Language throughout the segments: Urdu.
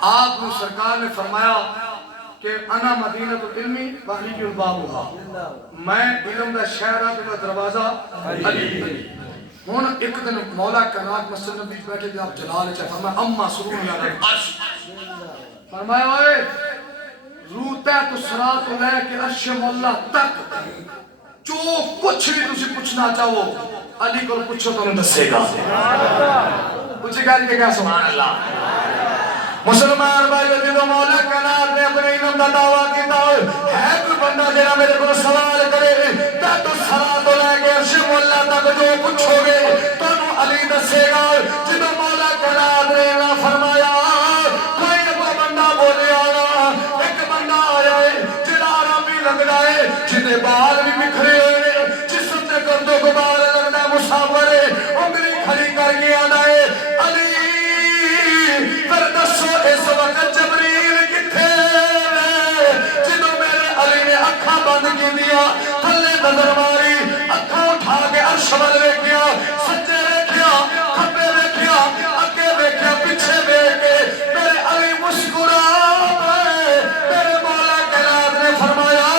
آپ کو سرکار نے فرمایا کہ انا مدینہ العلمی وعلی البابھا، میں علم دا شہر ہاں تے دروازہ علی۔ ہن ایک دن مولا کائنات مسجد نبی بیٹھے تے آپ جلال چ فرمایا اما سرور علی العرش، فرمایا اوئے روح تے تو صراط لے کے عرش مولا تک جو کچھ بھی تسی پوچھنا چاہو علی کو پوچھو تو انہیں دسے گا۔ پوچھے گا کہ کیا سبحان اللہ۔ مسلمان بھائی جدو مولا کائنات نے اپنے علم دا دعویٰ کیتا ہے کوئی بندہ جڑا میرے کو سوال کرے تو صراط لے کے عرش مولا تک جو پوچھو گے تو علی دسے گا۔ جدو مولا کائنات نے فرمایا کوئی نہ بندہ بولے آنا، ایک بندہ آیا ہے جڑا عربی لگدا ہے، جدے بال بھی بکھرے ہوئے، جسم تے گردو غبار لگدا مسافر ہے، انگلی کھڑی کر کے آنا ہے علی پھر دسو اس وقت جبریل کتھے؟ جدو میرے علی نے اکھاں بند کی دیا، تھلے نظر ماری، اکھاں اٹھا کے عرش ول ویکھیا، سجے ویکھیا، کھبے ویکھیا، اگے ویکھیا، پیچھے ویکھ کے میرے علی مسکرا میرے مولا کائنات نے فرمایا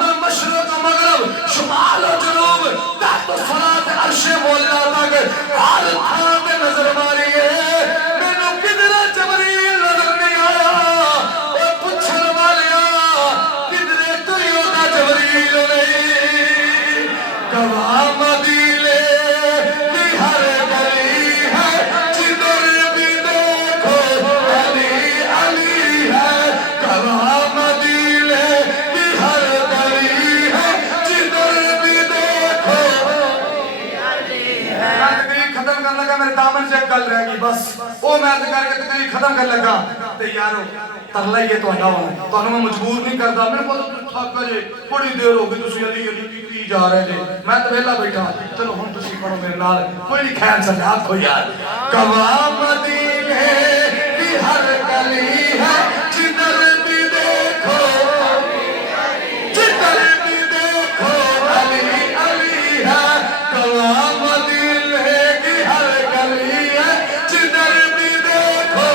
میں مشرق و مغرب شمال و جنوب تحت و صلاة عرش مولا تک ہر تھاں پہ نظر ماری ہے، مینوں کدھر جبریل نظر نہیں آیا۔ اور پوچھن والیا کدھر تو ہی ہوتا جبریل نہیں، گواہ مدینے کی ہر گلی ہے جدھر بھی دیکھو علی علی ہے، گواہ مدینے کی ہر گلی ہے جدھر بھی دیکھو علی ہے۔ میں تقریر ختم کرنے لگا، میرے دامن سے ایک گل رہ گئی بس وہ میں کر کے تقریر ختم کرنے لگا تے یارو ترلا یہ تہاڈا ہونا، تانوں میں مجبور نہیں کردا، میں پتہ تسی تھک گئے بڑی دیر ہو گئی تسی علی علی کی جا رہے جے، میں تے ویلا بیٹھا، چلو ہن تسی پڑھو میرے نال، کوئی نہیں خیر سے آکھو یار گواہ مدینے کی ہر گلی ہے جدھر بھی دیکھو جدھر بھی دیکھو علی علی ہے، گواہ مدینے کی ہر گلی ہے جدھر بھی دیکھو۔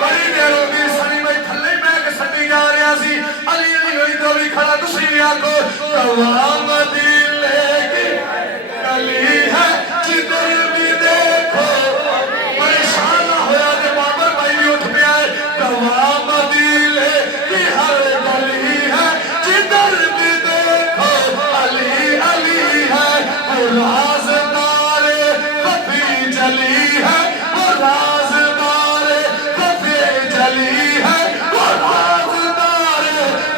بڑی دیر ہو گئی سنی میں تھلے میں کے سٹی جا رہا سی، علی علی ہوئی تو بھی کھڑا تسی بھی آکھو گواہ مدینے کی گلی ہے جدھر بھی دیکھو۔ پریشان نہ ہویا تے بابر بھائی بھی اٹھ پیا ہے، گواہ مدینے کی ہر گلی ہے جدھر بھی دیکھو علی علی ہے، وہ رازدار خفی جلی ہے، وہ رازدار خفی جلی ہے، وہ رازدار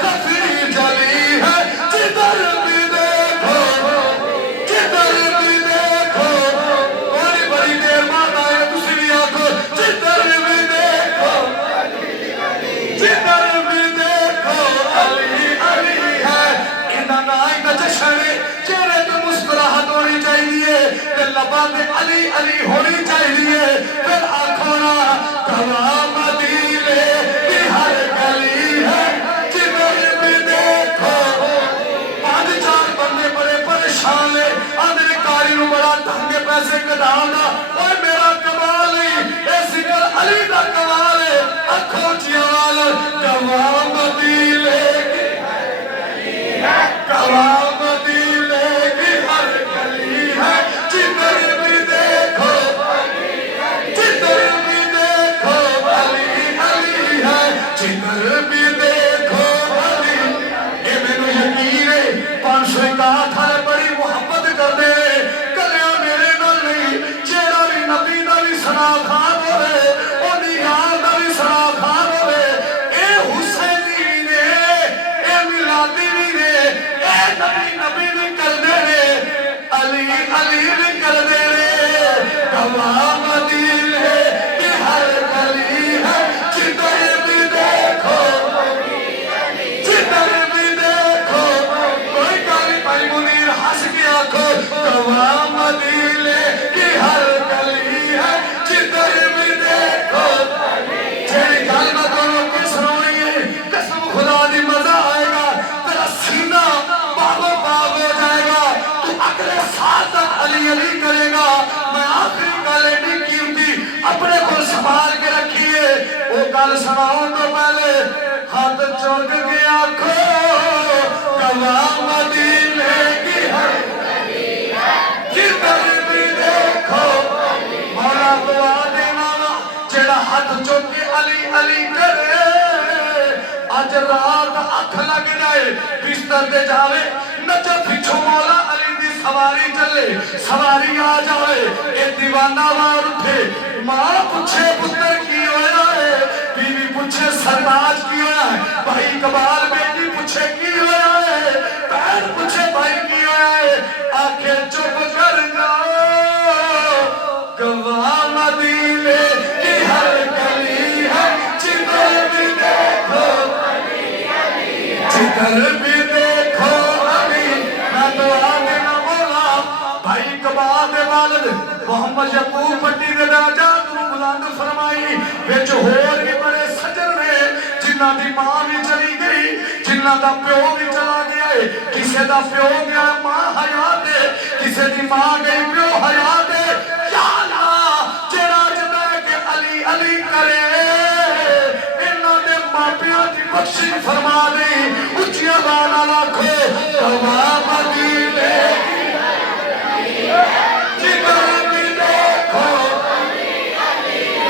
خفی جلی ہے جدھر بھی دیکھو جدھر بھی دیکھو۔ بڑی بڑی دیر بعد آئے تسی بھی آکھو جدھر بھی دیکھو جدھر بھی دیکھو علی علی ہے۔ انہاں نائی دا جشن چہرے تے مسکراہٹ ہونی چاہیے تے لباں تے علی علی ہونی چاہیے، پھر آکھو نا گواہ مدینے کی ہر گلی ہے جدھر بھی دیکھو۔ پانچ چار بندے بڑے پریشان ہیں، آدھے کاری نو بڑا ڈھنگ پیسے کٹانا، اوے میرا کمال نہیں اے ذکر علی دا کمال ہے، اکھوں چیال گواہ مدینے کی گواہ مدینے کی ہر گلی ہے جدھر بھی دیکھو جدھر بھی دیکھو علی گل سناؤ تو پہلے ہاتھ چک کے آخو گواہ مدینے کی ہر جدھر بھی دیکھو مولا دعا دینا جڑا ہاتھ چک کے علی علی کرے اج رات اکھ لگ جائے بستر دے جاوے نچا پچھو مولا علی دی سواری چلے سواری آ جائے اے دیوانہ وار اٹھے ماں پوچھے پتر کی ہویا ہے بیوی پوچھے سرتاج کی ہویا ہے بھائی اقبال بیٹی پوچھے کی ہویا ہے پیر پوچھے بھائی کی ہویا ہے آنکھیں چپ کر جاؤ گواہ مدینے کی ہر گلی ہے جدھر بھی دیکھو جدھر بھی دیکھو علی میں دعا دینا مولا بھائی اقبال دے والد محمد یعقوب پٹی دے درجات نو بلند فرمائی وچ ہور بھی بڑے سجن نے جنہ دی ماں بھی چلی گئی جنہ دا پیو بھی چلا گیا ہے کسے دا پیو گیا ماں حیات ہے کسے دی ماں گئی پیو حیات ہے یا اللہ جڑا جڑا کہ علی علی کرے انہاں دے ماپیاں دی بخشش فرما دے اونچیاں بانا لاکھو گواہ مدینے جدھر بھی دیکھو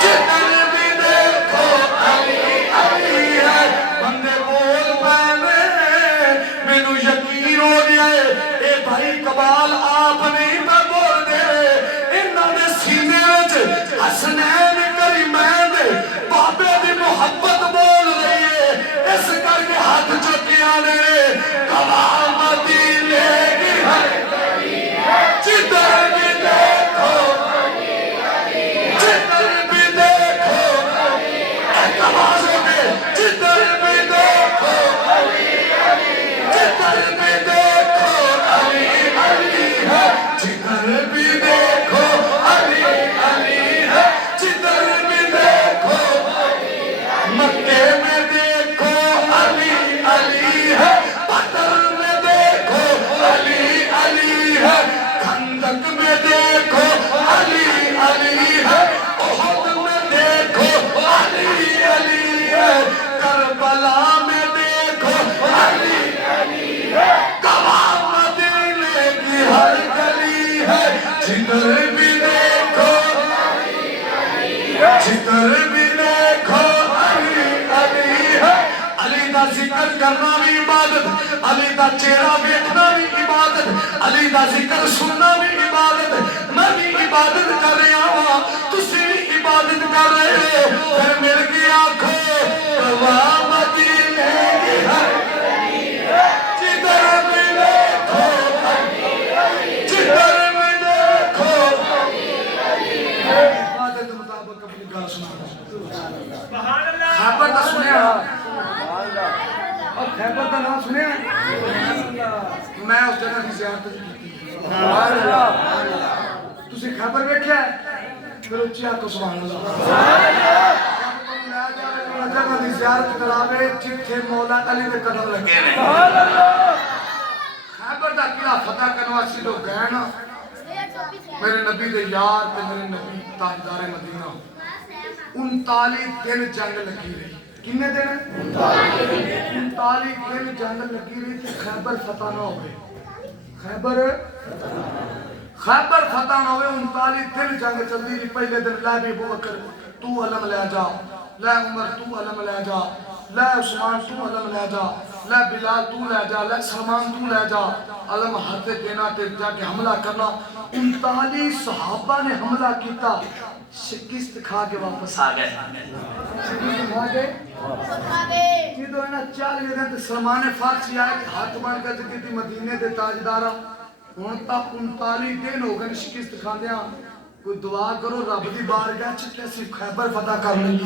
جدھر بھی دیکھو علی علی ہے بندے بول پہنے مینوں یقین ہو گیا ہے اے بھائی اقبال آپ نہیں میں بول دے انہاں دے سینے وچ حسنین کریمین بابے دی محبت بول رہی ہے اس کر کے ہاتھ چکیاں نے گواہ مدینے کی ہر جدھر بھی دیکھو جدھر بھی دیکھو ایک آواز ہو گئے جدھر بھی دیکھو جدھر بھی دیکھو علی علی ہے جدھر بھی دیکھو علی علی ہے جدھر بھی دیکھو مکے میں دیکھو علی علی ہے بدر میں دیکھو علی علی ہے خندق میں دیکھو علی علی ہے احد میں دیکھو علی علی ہے کربلا میں دیکھو علی علی ہے گواہ مدینے کی ہر گلی ہے جدھر بھی دیکھو جدھر بھی دیکھو علی علی ہے علی دا ذکر کرنا بھی عبادت علی دا چہرہ دیکھنا بھی عبادت علی دا ذکر سننا بھی عبادت میں بھی عبادت کر رہا ہوں تسی بھی عبادت کر رہے ہو پھر مل کے آنکھو گواہ مدینے کی ہر جدھر بھی دیکھو جدھر بھی دیکھو عبادت مطابق اپنی گل سنا خیبر دا سنیا اور خیبر دا نام سنیا میں اس جگہ کی زیارت کی تسی خیبر بیٹھے ہیں پھر اچھی آکو سبحان اللہ جگہ کی زیارت کراوے جتھے مولا علی دے قدم لگے نے خیبر دا قلعہ فتح کرواسی لوگ گئے نا میرے نبی دے یار تے میرے نبی تاجدار مدینہ 39 دن جنگ لگی رہی کنے دن 39 دن جنگ لگی رہی تے خیبر فتح نہ ہوئے خیبر فتح نہ ہوئے 39 دن جنگ چلدی رہی پہلے دن لے ابو بکر تو علم لے جا لے عمر تو علم لے جا لے عثمان تو علم لے جا لے بلال تو لے جا لے سلمان تو لے جا علم ہاتھ دینا تے جا کے حملہ کرنا 39 صحابہ نے حملہ کیتا شکست کھا کے واپس آ گئے شکست کھا کے جدو ہے نا 40 دن تے سلمان فارسی آئے کہ ہاتھ بن کر جتی مدینے دے تاجدارا ہن تک 39 دن ہو گئے شکست کھاندیاں کوئی دعا کرو رب دی بارگاہ چ کیسی خیبر فتح کر لیں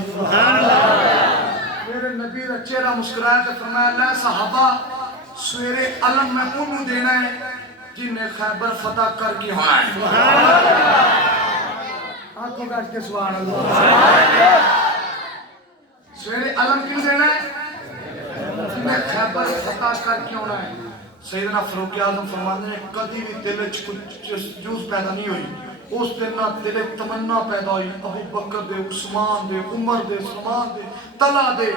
میرے نبی کا چہرہ مسکرایا تو فرمایا لے صحابہ سویرے علم میں انہوں دینا ہے جن نے خیبر فتح کر کے ہونا ہے آنکھوں کا کے سبحان اللہ سویرے علم کیوں دینا ہے جن نے خیبر فتح کر کے ہونا ہے سیدنا فاروق اعظم فرماتے ہیں کبھی بھی دل وچ کچھ جوش پیدا نہیں ہوئی اس دن نہ دل تمنا پیدا ہوئی ابو بکر دے عثمان دے عمر دے سلمان دے طلحہ دے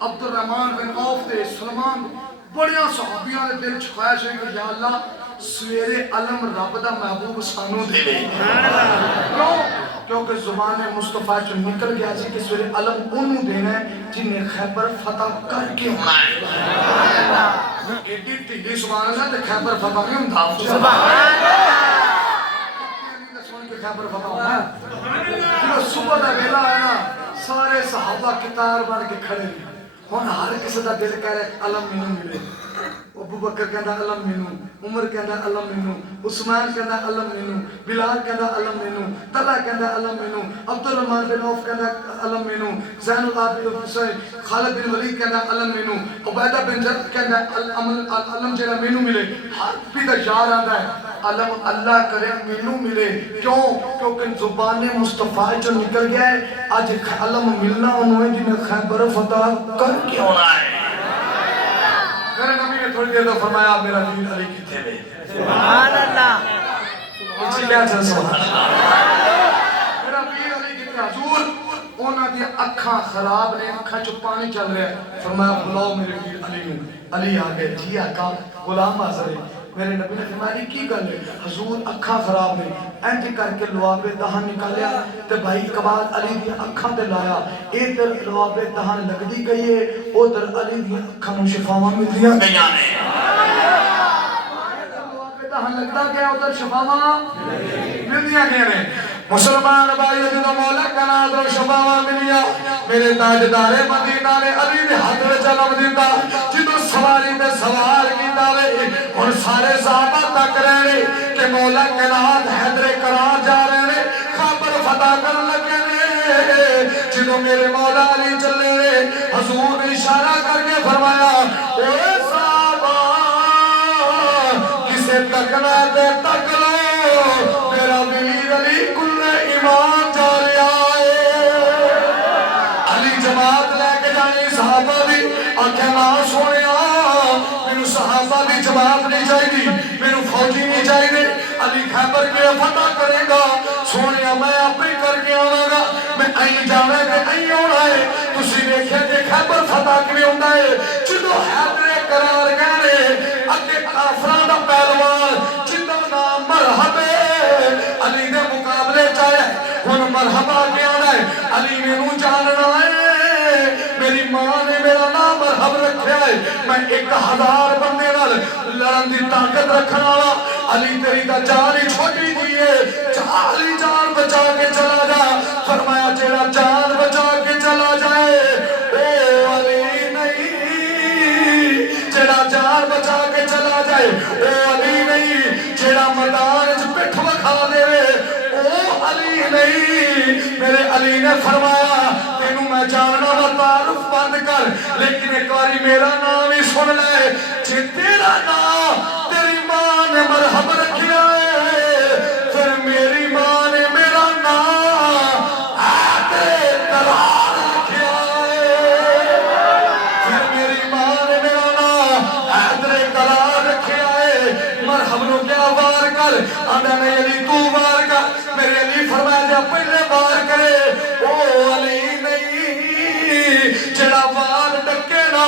عبد الرحمن بن عوف دے سلمان بڑیاں صحابیاں دے دل چ خواہش ہے کہ یا اللہ سویرے علم رب دا محبوب سانو دے دے کیوں کیونکہ زبان مصطفیٰ جو نکل گیا سی کہ سویرے علم انہوں دینا ہے جن نے خیبر فتح کر کے ہونا ہے ایڈی ٹھیلی سبحان اللہ تے خیبر فتح نہیں ہوتا سبحان اللہ سن کے خیبر فتح ہونا ہے جو صبح دا ویلا ہے نا سارے صحابہ کتار بن کے کھڑے ہیں ہن ہر کسی دا دل کہہ رہا علم مینوں ملے ابو بکر کہندا علم مینوں عمر کہندا علم مینوں عثمان کہندا علم مینوں بلال کہندا علم مینوں طلحہ کہندا علم مینوں عبد الرحمن بن عوف کہندا علم مینوں زین العابدین حسین خالد بن ولید کہندا علم مینوں عبیدہ بن جد کہندا علم جڑا مینوں ملے ہر بھی دا یار آندا ہے علم اللہ کرے مینوں ملے کیوں کیونکہ زبان مصطفیٰ جو نکل گیا ہے آج علم ملنا انہوں ہے جنہیں خیبر فتح کر کے ہونا ہے میرے نبی نے تھوڑی دیر تو فرمایا میرا ویر علی کتنے میں سبحان اللہ اچھی کیا چاہتا سبحان اللہ میرا ویر علی کتنے حضور اونا دیا اکھاں خراب نے اکھاں چو پانی چل رہے ہیں فرمایا بلاؤ میرے ویر علی میں علی آگئے جی آقا غلام حاضر ہے میرے نبی نے فرمایا کی گل ہے حضور اکھاں خراب نے اینج کر کے لواب دہن نکالیا تے بھائی کبال علی دی اکھاں تے لایا اے در لواب دہن لگ دی گئی ہے او در علی دی اکھاں نو شفاواں ملدیاں گئیاں نے لواب دہن لگدا گیا ادھر شفاواں ملدیاں گئیاں نے مسلمان بھائی جدوں مولا کناد رو شفاواں ملیا میرے تاجدار مدینہ نے علی دے ہاتھ وچ علم دیندا جدوں سواری تے سوار کیتا وے ہن سارے صحابہ تک رہے کہ مولا کناد حیدر کرار جا رہے ہیں خیبر فتح کرن لگے نے جدوں میرے مولا علی چلے حضور نے اشارہ کر کے فرمایا اے صحابہ کسے تکنا دے تک لو میرا ویر علی کل ایمان جا رہا ہے علی جماعت لے کے جانی صحابہ بھی آنکھیں نہ سونے میرے صحابہ بھی جماعت نہیں چاہیے میرے فوجی نہیں چاہیے علی خیبر کے فتح کرے گا سونے میں اپنے کر کے آنا گا میں این جانا ہے این ہونا ہے تسی دیکھے کہ خیبر فتح کیویں ہوندا ہے جدوں حیدر کرار گئے اگے کافراں دا پہلوان جندا نام مرحب علی دے مقابلے چاہے ہن مرحبا کے آنا ہے علی مینوں جاننا ہے میری ماں نے میرا نام مرحب رکھا ہے میں 1000 بندے نال لڑن دی طاقت رکھنا والا علی تیری دا جان ہی چھوٹی دیئے علی جان بچا کے چلا جا فرمایا جیڑا جان بچا کے چلا جائے او علی نہیں جیڑا جان بچا کے چلا جائے او علی نہیں جیڑا میدان وچ پٹھ وکھا دے او علی نہیں میرے علی نے فرمایا تینوں میں جاننا وا تعارف بند کر لیکن ایک باری میرا نام ہی سن لے جے تیرا نام تیری ماں نے مرحب رکھیا ہے پھر میری ماں نے میرا نام حیدر کرار رکھیا ہے پھر میری ماں نے میرا نام حیدر کرار رکھیا ہے مرحب نو کیا وار کر آندا نہیں علی تو وار کر میرے علی فرمایا جا پہلے وار کرے او علی نہیں جڑا وار ڈکے نا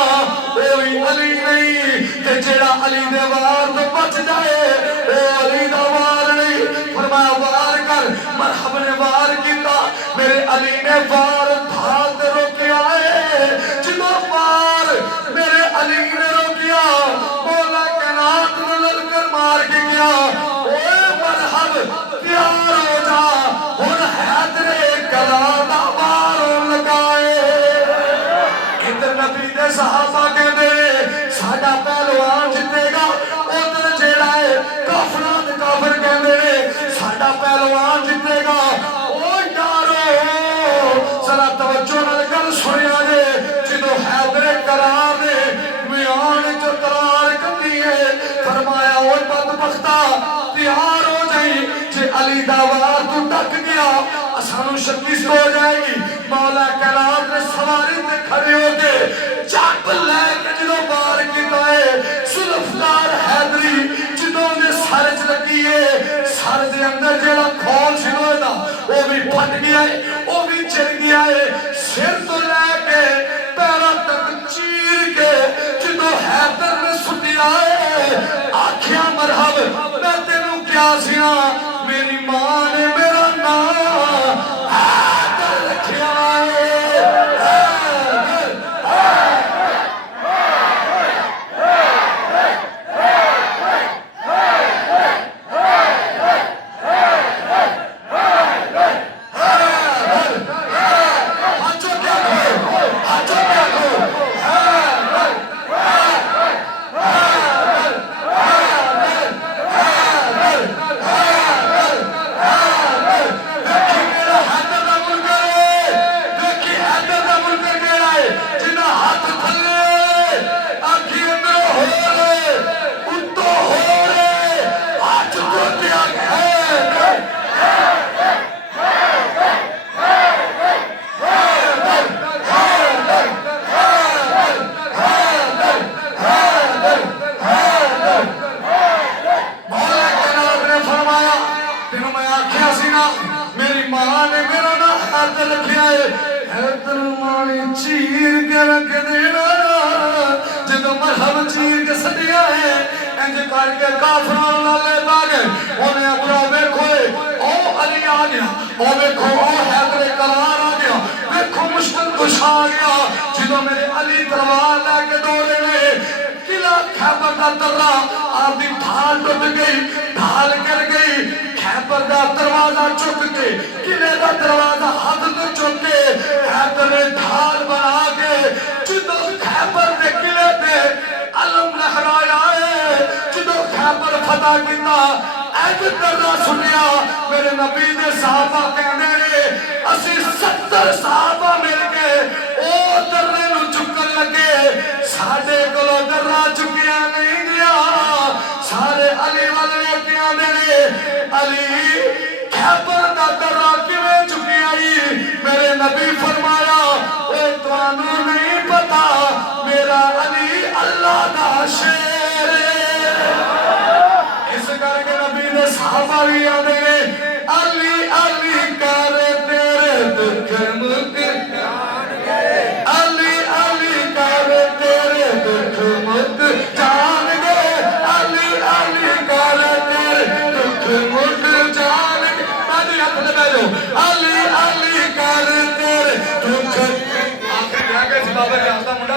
اوہی علی نہیں تے جڑا علی دے وار تو بچ جائے او علی دا وار نہیں فرمایا وار کر مرحب نے وار کیتا میرے علی نے وار دھال تے روکیا ہے جدوں وار میرے علی نے روکیا مولا کائنات نو للکر مار کے گیا اوے مرحب تیار ہو جا ہن حیدر کرار دا وار لگائے ادھر نبی دے صحابہ کہندے ساڈا پہلوان جتے گا ادھر جیڑا ہے کافراں دے کافر کہندے ساڈا پہلوان جتے گا او یارو ذرا توجہ نال گل سنیا جے جدوں حیدر کرار دے میان وچ قرار کندی ہے فرمایا اوے بدبختا تیار ہو جائیں جے علی دا وار تو ڈک گیا اسانو شکست ہو جائے گی مولا کائنات نے سواری تے کھڑے ہو کے چاک لے کے جدوں وار کیتا ہے ذوالفقار حیدری جدوں دے سر وچ لگی ہے سر دے اندر جڑا کھول سی ہوئے دا وہ بھی پھٹ گیا ہے وہ بھی چل گیا ہے سر تو لے کے میرا تک چیر کے جدو حیدر نے سٹیا ہے آکھیا مرحب میں تینوں کیا سیا میری ماں نے میرا نام حیدر رکھیا ہے میری ماں نے میرا نا ہاتھ رکھیا ہے حیدر مانی چیر کے رکھ دینا جدو مرحب چیر کے سٹیا ہے انج کر کے کافران لالے باگے انہیں اپنا ویکھوئے او علی آ گیا او ویکھو او حیدر کرار آ گیا ویکھو مشکل کش آ گیا جدو میرے علی تلوار لے کے دوڑے میں قلعہ خیبر دا درہ آپ دی ڈھال ٹوٹ گئی ڈھال گر گئی خیبر دا دروازہ چک کے قلعے دا دروازہ حد تو چک کے حیدر نے ڈھال بنا کے جدو خیبر دے قلعے تے علم لہرایا ہے جدو خیبر فتح کیتا ایک درہ سنیا میرے نبی نے صحابہ کہنے رہے اسی 70 صحابہ مل کے او درے نو چکن لگے ساڑھے کلو درہ چکیا نہیں گیا سارے علی والے کیا میرے علی خیبر دا درہ کیویں چکی آئی میرے نبی فرمایا اے توانو نہیں پتا میرا علی اللہ دا شیر ہے اس کر کے نبی نے صحابہ بھی آنے